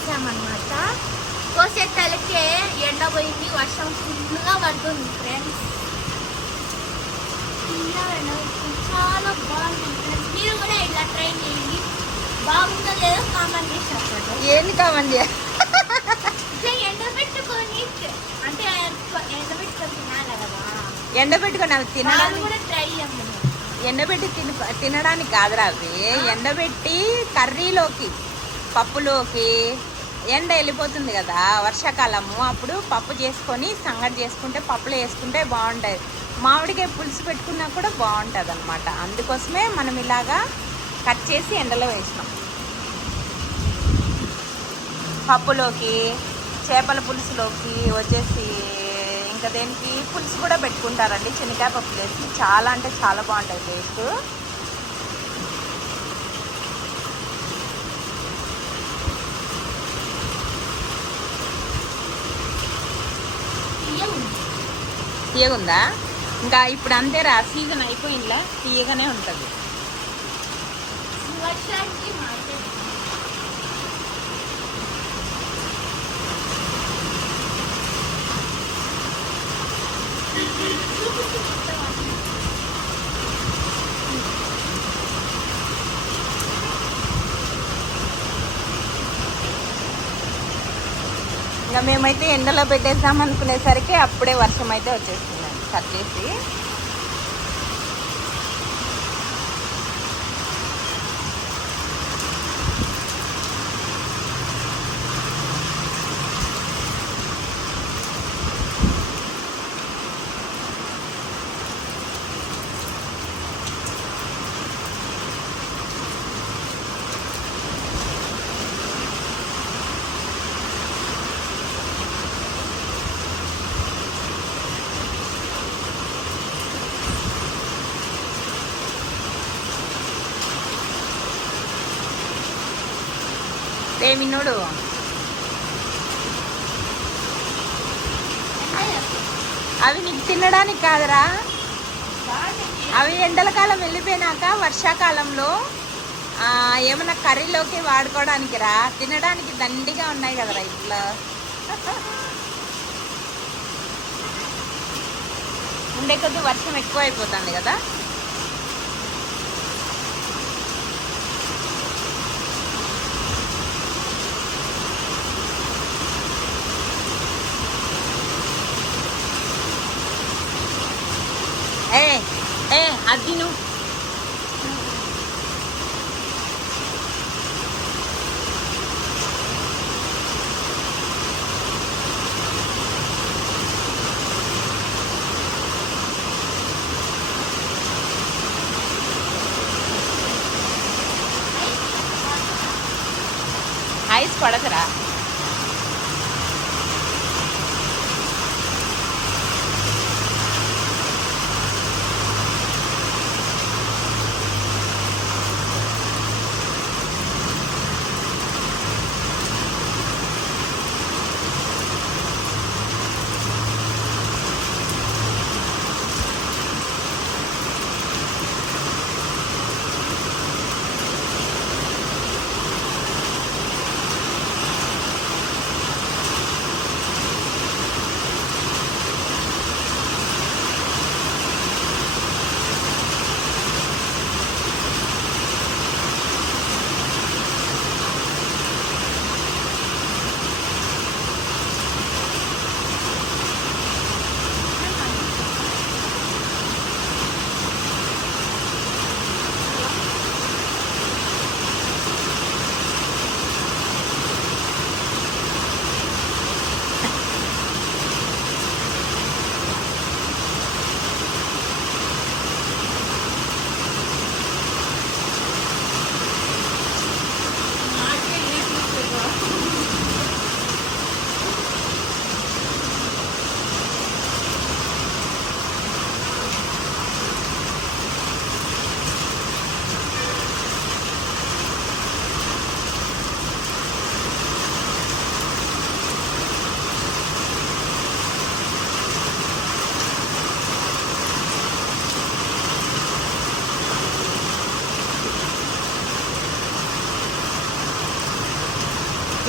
కోత కోసే తలకే ఎండ పోయింది వర్షం ఫుల్గా పడుతుంది ఫ్రెండ్స్ ఫుల్గా ఎండ. చాలా బాగుంటుంది ఫ్రెండ్స్ మీరు కూడా ఇట్లా ట్రై చేయండి. బాగుందో లేదో కామెంట్ చేసి ఏంది కామండి ఇట్లా ఎండబెట్టుకొని అంటే ఎండబెట్టుకొని తినాలి కదా. ఎండబెట్టుకొని అవి తినడానికి కూడా ట్రై చేయండి ఎండబెట్టి తిన తినడానికి కాదురా అవి. ఎండబెట్టి కర్రీలోకి పప్పులోకి ఎండ వెళ్ళిపోతుంది కదా వర్షాకాలము అప్పుడు పప్పు చేసుకొని సంగటి చేసుకుంటే పప్పులో వేసుకుంటే బాగుంటుంది. మామిడికాయ పులుసు పెట్టుకున్నా కూడా బాగుంటుంది అనమాట అందుకోసమే మనం ఇలాగా కట్ చేసి ఎండలో వేసినాం. పప్పులోకి చేపల పులుసులోకి వచ్చేసి ఇంకా దేనికి పులుసు కూడా పెట్టుకుంటారండి. శనగకాయ పప్పు వేసి చాలా అంటే చాలా బాగుంటుంది టేస్ట్ తీయగుంది. తీయగుందా? ఇంకా ఇప్పుడు అంతేరా సీజన్ అయిపోయిందా? తీయగానే ఉంటుంది. ఇంకా మేమైతే ఎండలో పెట్టేద్దాం అనుకునేసరికి అప్పుడే వర్షం అయితే వచ్చేస్తుందండి కట్ చేసి రేమిన్నోడు అవి నీకు తినడానికి కాదురా. అవి ఎండల కాలం వెళ్ళిపోయినాక వర్షాకాలంలో ఏమైనా కర్రీలోకి వాడుకోవడానికి రా తినడానికి దండిగా ఉన్నాయి కదరా ఇట్లా. ఉండే కొద్దీ వర్షం ఎక్కువ అయిపోతుంది కదా? tadinho. ஐஸ் atrás.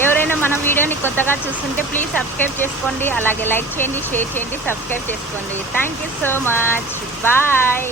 ఎవరైనా మన వీడియోని కొత్తగా చూస్తుంటే ప్లీజ్ సబ్స్క్రైబ్ చేసుకోండి. అలాగే లైక్ చేయండి షేర్ చేయండి సబ్స్క్రైబ్ చేసుకోండి. Thank you so much bye